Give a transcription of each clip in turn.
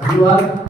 धन्यवाद।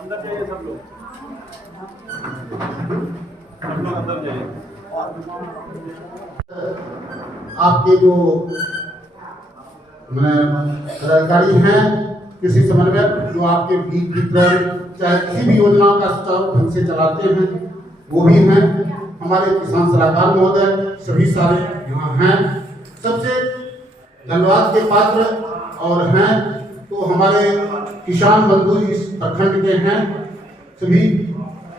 अंदर जाइए सब लोग अंदर जाइए। आपके जो पदाधिकारी हैं, कृषि समन्वयक जो आपके बीज वितरण चाहे किसी भी योजना का सुचारू ढंग से चलाते हैं वो भी हैं। हमारे किसान सलाहकार महोदय सभी सारे यहाँ हैं। सबसे धन्यवाद के पात्र और हैं तो हमारे किसान बंधु इस प्रखंड के हैं। सभी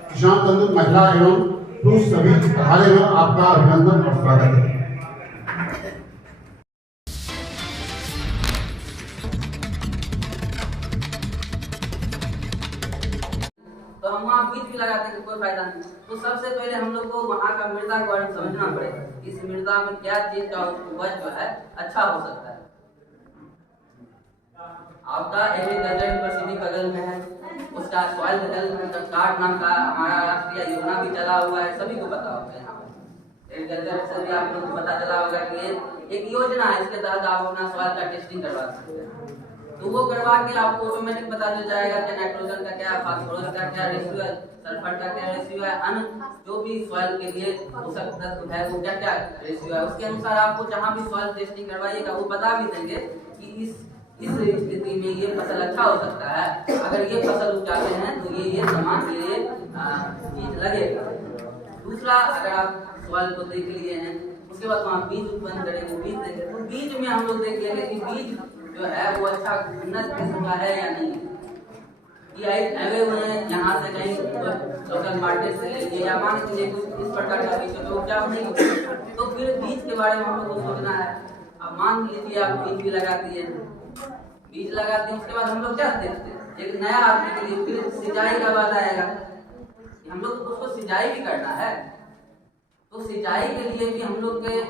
किसान बंधु महिला एवं पुरुष सभी पधारे हैं। आपका अभिनंदन और स्वागत है। तो हम वहाँ बीज भी लगाते हैं, कोई फायदा नहीं। तो सबसे पहले हम लोग को वहाँ का मृदा के बारे में समझना पड़ेगा, इस मृदा में क्या चीज का उपज जो है अच्छा हो सकता है। आपका एग्रीकल्चर यूनिवर्सिटी बगल में है, उसका सॉइल हेल्थ कार्ड नाम का हमारा राष्ट्रीय योजना भी चला हुआ है, सभी को पता होगा। यहाँ एग्रीकल्चर से भी आप लोग को पता चला होगा कि एक योजना है, इसके तहत आप अपना सॉइल का टेस्टिंग करवा सकते हैं। तो वो करवा के आपको ऑटोमेटिक पता चल जाएगा कि नाइट्रोजन का क्या, फास्फोरस का क्या रेशियो है, सल्फर का क्या रेशियो है, अन्य जो भी सॉइल के लिए पोषक तत्व है वो क्या क्या रेशियो है। उसके अनुसार आपको जहाँ भी सॉइल टेस्टिंग करवाइएगा वो बता भी देंगे कि इस स्थिति में ये फसल अच्छा हो सकता है, अगर ये फसल उपजाते हैं तो ये सामान के लिए बीज लगेगा। दूसरा, अगर आप सॉइल को देख लिए हैं उसके बाद वहाँ बीज उत्पन्न करेंगे, बीज देंगे तो बीज में हम लोग देख लेंगे कि बीज जो है वो अच्छा उन्नत किस्म का है या नहीं। ये आए हुए हैं यहाँ से कहीं लोकल मार्केट से लेंगे या मान लीजिए कुछ इस प्रकार का बीज तो उपजाऊ नहीं होगा, तो फिर बीज के बारे में हम लोग को सोचना है। अब मान लीजिए आप बीज भी लगाती है, बीज लगाते हैं उसके बाद हम लोग क्या देखते हैं, एक नया आपके के लिए फिर सिंचाई का बात आएगा। हम लोग को उसको सिंचाई भी करना है, तो सिंचाई के लिए भी हम लोग के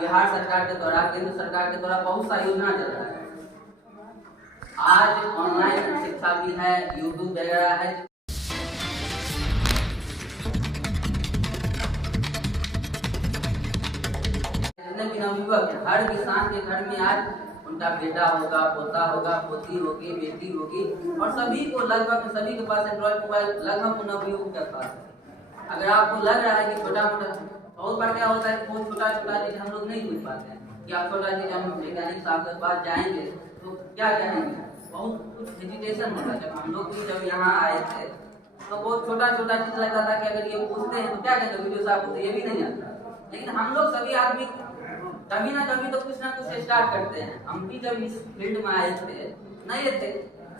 बिहार सरकार के द्वारा, केंद्र सरकार के द्वारा बहुत सारी योजना चल रहा है। आज ऑनलाइन शिक्षा भी है, यूट्यूब वगैरह है। जितने भी नवयुवक हैं, हर किसान के घर में आज उनका बेटा होगा, पोता होगा, पोती होगी, बेटी होगी, और सभी को लगभग सभी के पास एंड्रॉइड मोबाइल लगभग नवयुवक के पास है। अगर आपको लग रहा है कि छोटा मोटा, बहुत बार क्या होता है कि बहुत छोटा छोटा चीज हम लोग नहीं पूछ पाते हैं कि आप छोटा चीज हम वैज्ञानिक साहब के पास जाएंगे तो क्या कहेंगे, बहुत कुछ हेजिटेशन होता है। जब हम लोग भी जब यहाँ आए थे तो बहुत छोटा छोटा चीज लगता था कि अगर ये पूछते हैं तो क्या कहेंगे, वीडियो साहब को ये भी नहीं आता। लेकिन हम लोग सभी आदमी कभी ना कभी तो कुछ ना कुछ स्टार्ट करते हैं। हम भी जब इस फील्ड में आए थे नए थे,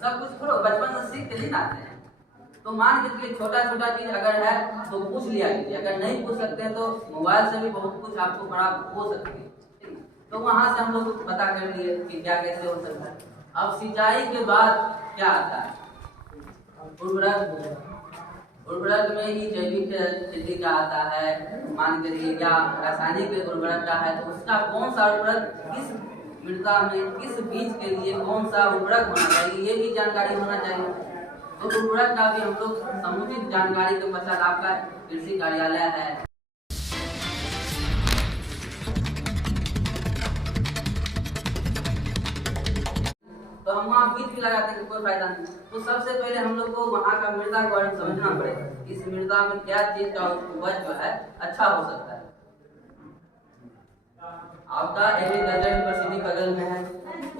सब कुछ थोड़ा बचपन से सीख के नहीं आते हैं। तो मान के चलिए छोटा छोटा चीज अगर है तो पूछ लिया कीजिए, अगर नहीं पूछ सकते हैं तो मोबाइल से भी बहुत कुछ आपको प्राप्त हो सकती है। तो वहां से हम लोग पता कर लिए कि क्या कैसे हो सकता है। अब सिंचाई के बाद क्या आता है, उर्वरक में ही जैविक खेती का आता है, मान के लिए या रासायनिक उर्वरक का है, तो उसका कौन सा उर्वरक किस मृदा में किस बीज के लिए कौन सा उर्वरक होना चाहिए ये भी जानकारी होना चाहिए। तो उर्वरक का भी हम लोग समुचित जानकारी के पश्चात आपका कृषि कार्यालय है तो हम वहाँ बीज भी लगाते हैं, कोई फायदा नहीं। तो सबसे पहले हम लोग को वहाँ का मृदा के बारे में समझना पड़ेगा, इस मृदा में क्या चीज का उपज जो है अच्छा हो सकता है। आपका एग्रीकल्चर यूनिवर्सिटी बगल में है,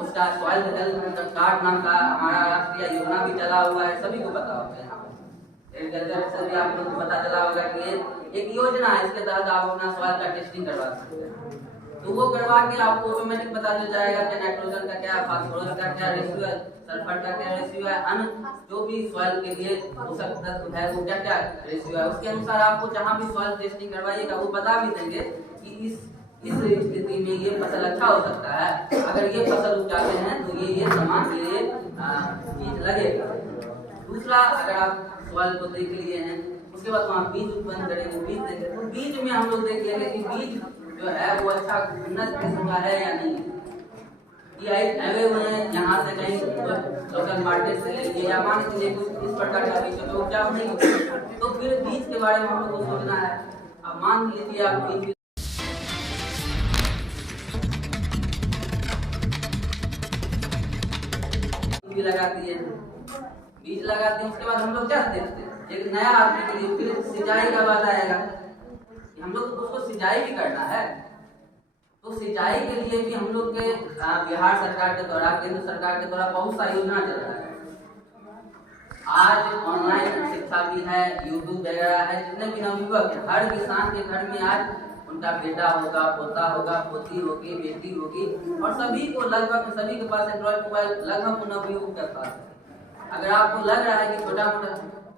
उसका सॉइल हेल्थ कार्ड नाम का हमारा राष्ट्रीय योजना भी चला हुआ है, सभी को पता होगा। यहाँ एग्रीकल्चर से भी आप लोग को पता चला होगा कि ये एक योजना है, इसके तहत आप अपना सॉइल का टेस्टिंग करवा सकते हैं। तो वो करवा के आपको ऑटोमेटिक पता चल जाएगा कि नाइट्रोजन का क्या, फास्फोरस का क्या रेशियो है, सल्फर का क्या रेशियो है, अन्य जो भी सॉइल के लिए पोषक तत्व है वो क्या क्या रेशियो है। उसके अनुसार आपको जहाँ भी सॉइल टेस्टिंग करवाइएगा वो बता भी देंगे कि इस स्थिति में ये फसल अच्छा हो सकता है, अगर ये फसल उपजाते हैं तो ये सामान के लिए बीज लगेगा। दूसरा, अगर आप सॉइल को देख लिए हैं, उसके बाद वहाँ बीज उत्पन्न करेंगे, बीज देंगे, तो बीज में हम लोग देख लेंगे कि बीज जो है वो अच्छा उन्नत किस्म का है या नहीं। ये आए हुए हैं यहाँ से कहीं लोकल मार्केट से ले लिए, या मान लीजिए इस प्रकार का बीज तो उपजाऊ नहीं होगा, तो फिर बीज के बारे में हम लोग को सोचना है। अब मान लीजिए आप बीज लगाती है, बीज लगाते हैं, उसके बाद हम लोग क्या देखते हैं, एक नया आदमी के लिए फिर सिंचाई का बात आएगा, हम लोग उसको सिंचाई भी करना है। तो सिंचाई के लिए भी हम लोग के बिहार सरकार के द्वारा, केंद्र सरकार के द्वारा बहुत सारी योजना चल रहा है। आज ऑनलाइन शिक्षा भी है, यूट्यूब वगैरह है, जितने भी नवयुवक हैं, हर किसान के घर में आज उनका बेटा होगा, पोता होगा, पोती होगी, बेटी होगी, और सभी को लगभग सभी के पास एंड्रॉइड मोबाइल लगभग नवयुवक के पास है। अगर आपको लग रहा है कि छोटा मोटा,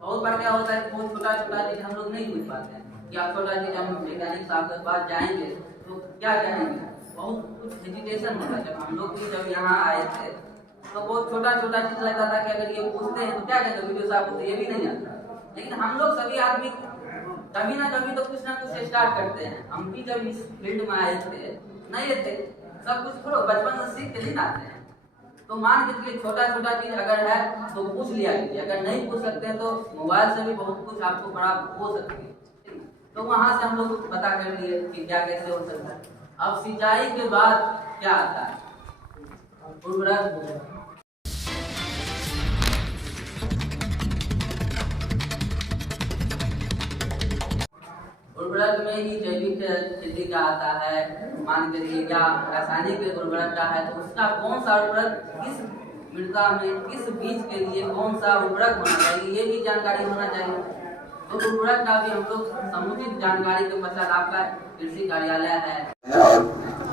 बहुत बार क्या होता है कि बहुत छोटा छोटा चीज हम लोग नहीं पूछ पाते हैं कि आप छोटा चीज हम वैज्ञानिक साहब के पास जाएंगे तो क्या कहेंगे, बहुत कुछ हेजिटेशन होता है। जब हम लोग भी जब यहाँ आए थे तो बहुत छोटा छोटा चीज लगता था कि अगर ये पूछते हैं तो क्या कहेंगे, वीडियो साहब को तो ये भी नहीं आता। लेकिन हम लोग सभी आदमी कभी ना कभी तो कुछ ना कुछ स्टार्ट करते हैं। हम भी जब इस फील्ड में आए थे नहीं थे, सब कुछ थोड़ा बचपन से सीख के नहीं आते हैं। तो मान के चलिए छोटा छोटा चीज अगर है तो पूछ लिया कीजिए, अगर नहीं पूछ सकते हैं तो मोबाइल से भी बहुत कुछ आपको प्राप्त हो सकती है। तो वहां से हम लोग पता कर लिए कि क्या कैसे हो सकता है। अब सिंचाई के बाद क्या आता है, उर्वरक। उर्वरक में ही जैविक खेती का आता है, मान के चलिए क्या रासायनिक उर्वरक का है, तो उसका कौन सा उर्वरक किस मृदा में किस बीज के लिए कौन सा उर्वरक होना चाहिए, ये भी जानकारी होना चाहिए। तो उर्वरक का भी हम लोग समुचित जानकारी के पश्चात आपका कृषि कार्यालय है और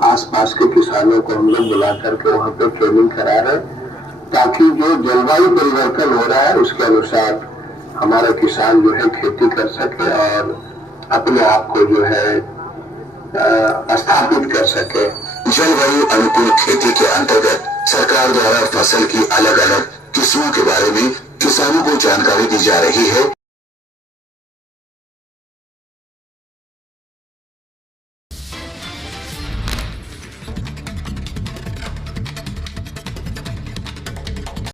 आसपास के किसानों को हम लोग बुला करके वहाँ पे ट्रेनिंग करा रहे, ताकि जो जलवायु परिवर्तन हो रहा है उसके अनुसार हमारा किसान जो है खेती कर सके और अपने आप को जो है स्थापित कर सके। जलवायु अनुकूल खेती के अंतर्गत सरकार द्वारा फसल की अलग अलग किस्मों के बारे में किसानों को जानकारी दी जा रही है।